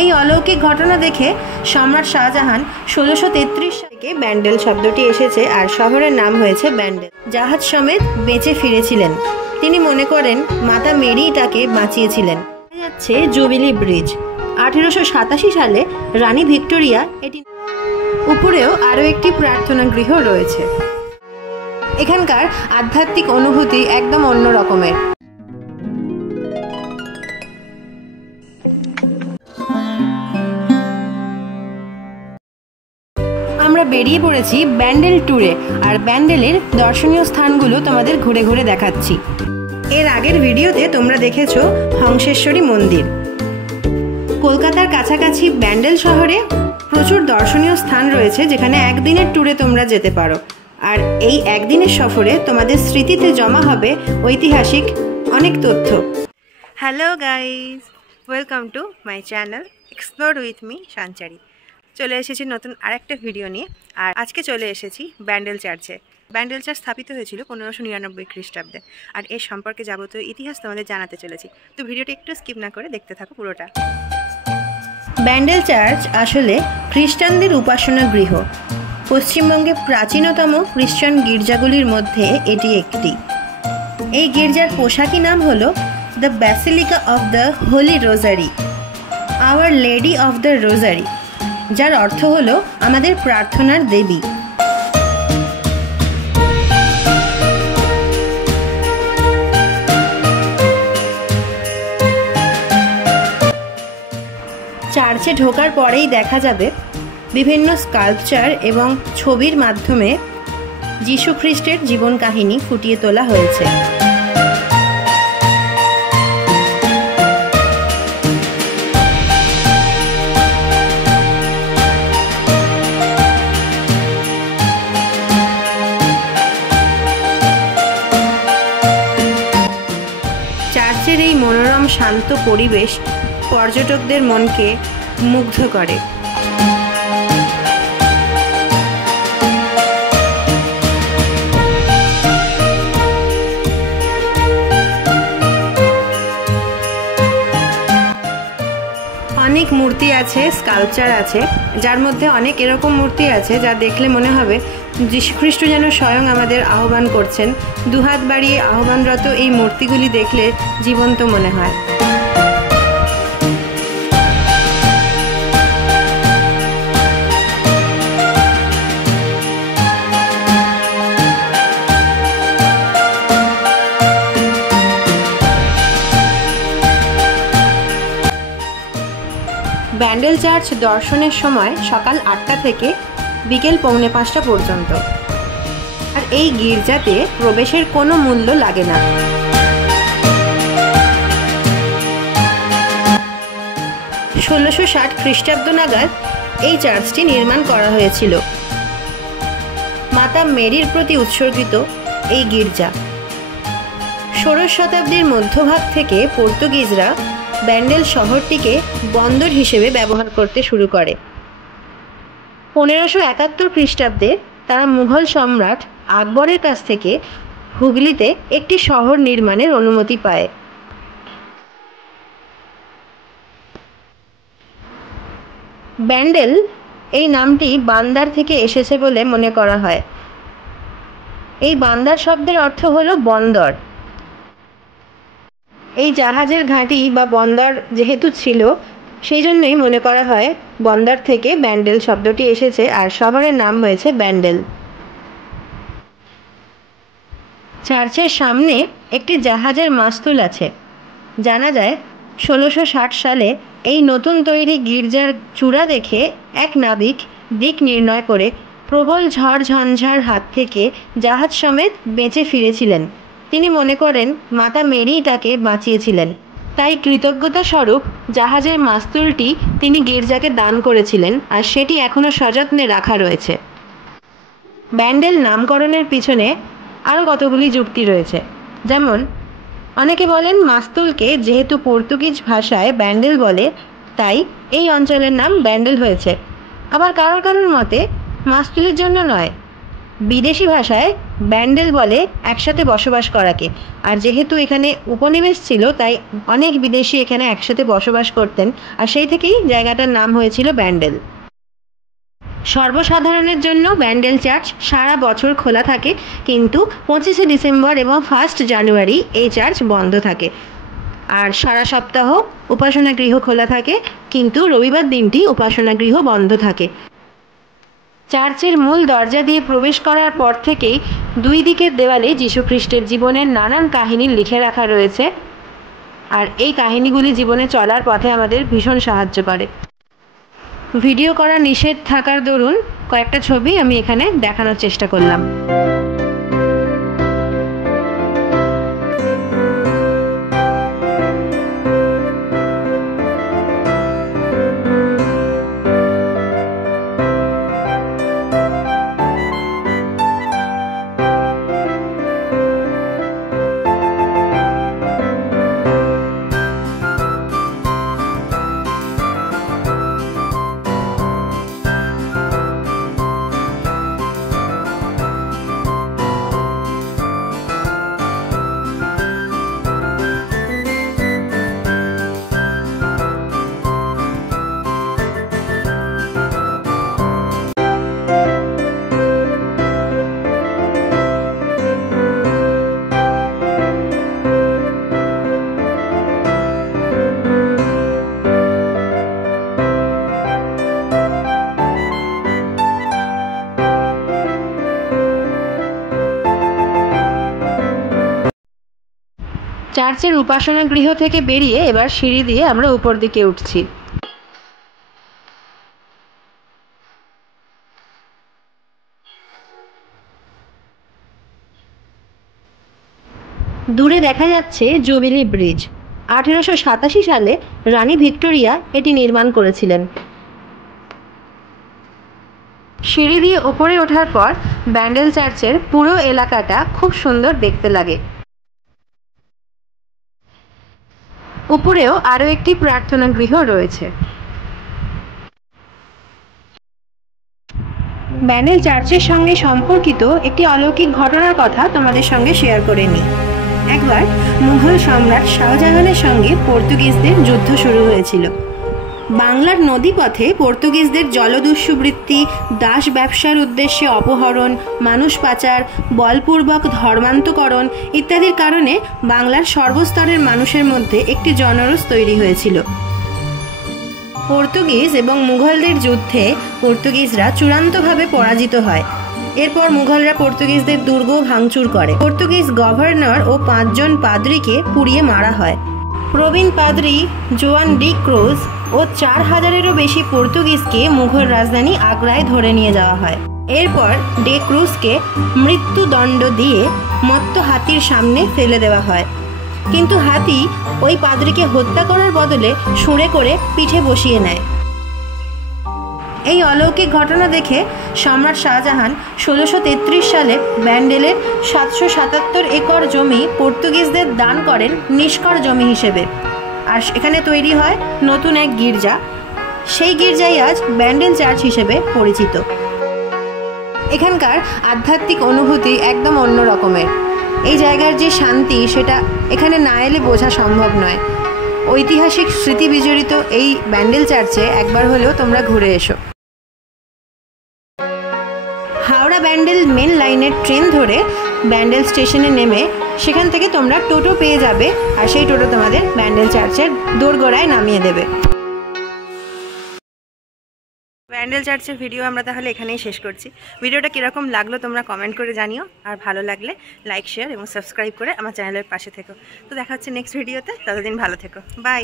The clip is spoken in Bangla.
এই অলৌকিক ঘটনা দেখে সম্রাট শাহজাহান 1633 থেকে ব্যান্ডেল শব্দটি এসেছে আর শহরের নাম হয়েছে ব্যান্ডেল। জাহাজ সমেত বেঁচে ফিরেছিলেন। তিনি মনে করেন মাতা মেরি তাকে বাঁচিয়েছিলেন। যাচ্ছে জুবিলি ব্রিজ। 1887 সালে রানী ভিক্টোরিয়া এটি। উপরেও আরও একটি প্রার্থনা গৃহ রয়েছে। এখানকার আধ্যাত্মিক অনুভূতি একদম অন্য রকমের। আমরা বেরিয়ে পড়েছি ব্যান্ডেল ট্যুরে, আর ব্যান্ডেলের দর্শনীয় স্থানগুলো তোমাদের ঘুরে ঘুরে দেখাচ্ছি। এর আগের ভিডিওতে তোমরা দেখেছো হংসেশ্বরী মন্দির। কলকাতার কাছাকাছি ব্যান্ডেল শহরে প্রচুর দর্শনীয় স্থান রয়েছে যেখানে একদিনের ট্যুরে তোমরা যেতে পারো। আর এই একদিনের সফরে তোমাদের স্মৃতিতে জমা হবে ঐতিহাসিক অনেক তথ্য। Hello guys, welcome to my channel explore with me Sanchari. চলে এসেছি নতুন আরেকটা ভিডিও নিয়ে। আর আজকে চলে এসেছি ব্যান্ডেল চার্চে। ব্যান্ডেল চার্চ স্থাপিত হয়েছিল 1599 খ্রিস্টাব্দে। আর এর সম্পর্কে যাবতীয় ইতিহাস তোমাদের জানাতে চলেছি, তো ভিডিওটা একটু স্কিপ না করে দেখতে থাকো পুরোটা। ব্যান্ডেল চার্চ আসলে খ্রিস্টানদের উপাসনা গৃহ। পশ্চিমবঙ্গে প্রাচীনতম খ্রিস্টান গির্জাগুলির মধ্যে এটি একটি। এই গির্জার পোশাকি নাম হলো the basilica of the holy rosary, our lady of the rosary, যার অর্থ হলো আমাদের প্রার্থনার দেবী। চার্চে ঢোকার পরেই দেখা যাবে বিভিন্ন স্কাল্পচার এবং ছবির মাধ্যমে যীশু খ্রিস্টের জীবন কাহিনী ফুটিয়ে তোলা হয়েছে। চার্চের এই মনোরম শান্ত পরিবেশ পর্যটকদের মনকে মুগ্ধ করে। অনেক মূর্তি আছে, স্কাল্পচার আছে, যার মধ্যে অনেক এরকম মূর্তি আছে যা দেখলে মনে হবে যীশুখ্রিস্ট যেন স্বয়ং আমাদের আহ্বান করছেন। দুহাত বাড়িয়ে আহ্বানরত এই মূর্তিগুলি দেখলে জীবন্ত মনে হয়। ব্যান্ডেল চার্চ দর্শনের সময় সকাল 8টা থেকে বিকেল 4:45 পর্যন্ত। আর এই গির্জাতে প্রবেশের কোনো মূল্য লাগে না। 1660 খ্রিস্টাব্দ নাগাদ এই চার্চটি নির্মাণ করা হয়েছিল। মাতা মেরির প্রতি উৎসর্গিত এই গির্জা। 16 শতাব্দীর মধ্যভাগ থেকে পর্তুগিজরা ব্যান্ডেল শহরটিকে বন্দর হিসেবে ব্যবহার করতে শুরু করে। 1571 খ্রিস্টাব্দে তারা মুঘল সম্রাট আকবরের কাছ থেকে হুগলিতে একটি শহর নির্মাণের অনুমতি পায়। ব্যান্ডেল এই নামটি বান্দার থেকে এসেছে বলে মনে করা হয়। এই বান্দার শব্দের অর্থ হলো বন্দর। এই জাহাজের ঘাঁটি বা বন্দর যেহেতু ছিল, সেই জন্যই মনে করা হয় বন্দর থেকে ব্যান্ডেল শব্দটি এসেছে আর শহরের নাম হয়েছে ব্যান্ডেল। চার্চের সামনে একটি জাহাজের মাস্তুল আছে। জানা যায় 1660 সালে এই নতুন তৈরি গির্জার চূড়া দেখে এক নাবিক দিক নির্ণয় করে প্রবল ঝড় ঝঞ্ঝার হাত থেকে জাহাজ সমেত বেঁচে ফিরেছিলেন। তিনি মনে করেন মাতা মেরি তাকে বাঁচিয়েছিলেন, তাই কৃতজ্ঞতা স্বরূপ জাহাজের মাস্তুলটি তিনি গির্জাকে দান করেছিলেন, আর সেটি এখনও সযত্নে রাখা রয়েছে। ব্যান্ডেল নামকরণের পিছনে আরও কতগুলি যুক্তি রয়েছে। যেমন অনেকে বলেন মাস্তুলকে যেহেতু পর্তুগিজ ভাষায় ব্যান্ডেল বলে, তাই এই অঞ্চলের নাম ব্যান্ডেল হয়েছে। আবার কারোর মতে মাস্তুলের জন্য নয়, বিদেশি ভাষায় ব্যান্ডেল বলে একসাথে বসবাস করাকে। আর যেহেতু এখানে উপনিবেশ ছিল, তাই অনেক বিদেশি এখানে একসাথে বসবাস করতেন, আর সেই থেকেই জায়গাটার নাম হয়েছিল ব্যান্ডেল। সর্বসাধারণের জন্য ব্যান্ডেল চার্চ সারা বছর খোলা থাকে, কিন্তু 25শে ডিসেম্বর এবং 1 জানুয়ারি এই চার্চ বন্ধ থাকে। আর সারা সপ্তাহ উপাসনা গৃহ খোলা থাকে, কিন্তু রবিবার দিনটি উপাসনা গৃহ বন্ধ থাকে। চার্চের মূল দরজা দিয়ে প্রবেশ করার পর থেকেই দুই দিকের দেওয়ালে যীশুখ্রিস্টের জীবনের নানান কাহিনী লিখে রাখা রয়েছে, আর এই কাহিনীগুলি জীবনে চলার পথে আমাদের ভীষণ সাহায্য করে। ভিডিও করা নিষেধ থাকার দরুন কয়েকটা ছবি আমি এখানে দেখানোর চেষ্টা করলাম। চার্চের উপাসনা গৃহ থেকে বেরিয়ে এবার সিঁড়ি দিয়ে আমরা উপর দিকে উঠছি। দূরে দেখা যাচ্ছে জুবিলি ব্রিজ। 1887 সালে রানী ভিক্টোরিয়া এটি নির্মাণ করেছিলেন। সিঁড়ি দিয়ে ওপরে ওঠার পর ব্যান্ডেল চার্চের পুরো এলাকাটা খুব সুন্দর দেখতে লাগে। উপরেও আরও একটি প্রার্থনা গৃহ রয়েছে। ব্যান্ডেল চার্চের সঙ্গে সম্পর্কিত একটি অলৌকিক ঘটনার কথা তোমাদের সঙ্গে শেয়ার করে নিই। একবার মুঘল সম্রাট শাহজাহানের সঙ্গে পর্তুগিজদের যুদ্ধ শুরু হয়েছিল। বাংলার নদীপথে পর্তুগিজদের জলদস্যুবৃত্তি, দাস ব্যবসার উদ্দেশ্যে অপহরণ, মানুষ পাচার, বলপূর্বক ধর্মান্তকরণ ইত্যাদির কারণে বাংলার সর্বস্তরের মানুষের মধ্যে একটি জনরোষ তৈরি হয়েছিল। পর্তুগিজ এবং মুঘলদের যুদ্ধে পর্তুগিজরা চূড়ান্তভাবে পরাজিত হয়। এরপর মুঘলরা পর্তুগিজদের দুর্গ ভাঙচুর করে। পর্তুগিজ গভর্নর ও 5 জন পাদ্রীকে পুড়িয়ে মারা হয়। প্রবীণ পাদ্রী জোয়ান ডি ক্রুজ ও 4000-এরও বেশি পর্তুগিজকে মুঘল রাজধানী আগ্রায় ধরে নিয়ে যাওয়া হয়। এরপর ডে ক্রুজকে মৃত্যুদণ্ড দিয়ে মত্ত হাতির সামনে ফেলে দেওয়া হয়, কিন্তু হাতি ওই পাদ্রীকে হত্যা করার বদলে শুঁড়ে করে পিঠে বসিয়ে নেয়। এই অলৌকিক ঘটনা দেখে সম্রাট শাহজাহান 1633 সালে ব্যান্ডেলের 777 একর জমি পর্তুগিজদের দান করেন নিষ্কর জমি হিসেবে, আর এখানে তৈরি হয় নতুন এক গির্জা। সেই গির্জাই আজ ব্যান্ডেল চার্চ হিসেবে পরিচিত। এখানকার আধ্যাত্মিক অনুভূতি একদম অন্য রকমের। এই জায়গার যে শান্তি, সেটা এখানে না এলে বোঝা সম্ভব নয়। ঐতিহাসিক স্মৃতি বিজড়িত এই ব্যান্ডেল চার্চে একবার হলেও তোমরা ঘুরে এসো। হাওড়া ব্যান্ডেল মেন লাইনের ট্রেন ধরে ব্যান্ডেল স্টেশনে নেমে সেখান থেকে তোমরা টোটো পেয়ে যাবে, আর সেই টোটো তোমাদের ব্যান্ডেল চার্চের দোরগোড়ায় নামিয়ে দেবে। ব্যান্ডেল চার্চের ভিডিও আমরা তাহলে এখানেই শেষ করছি। ভিডিওটা কীরকম লাগলো তোমরা কমেন্ট করে জানিও, আর ভালো লাগলে লাইক, শেয়ার এবং সাবস্ক্রাইব করে আমার চ্যানেলের পাশে থেকো। তো দেখা হচ্ছে নেক্সট ভিডিওতে, ততদিন ভালো থেকো, বাই।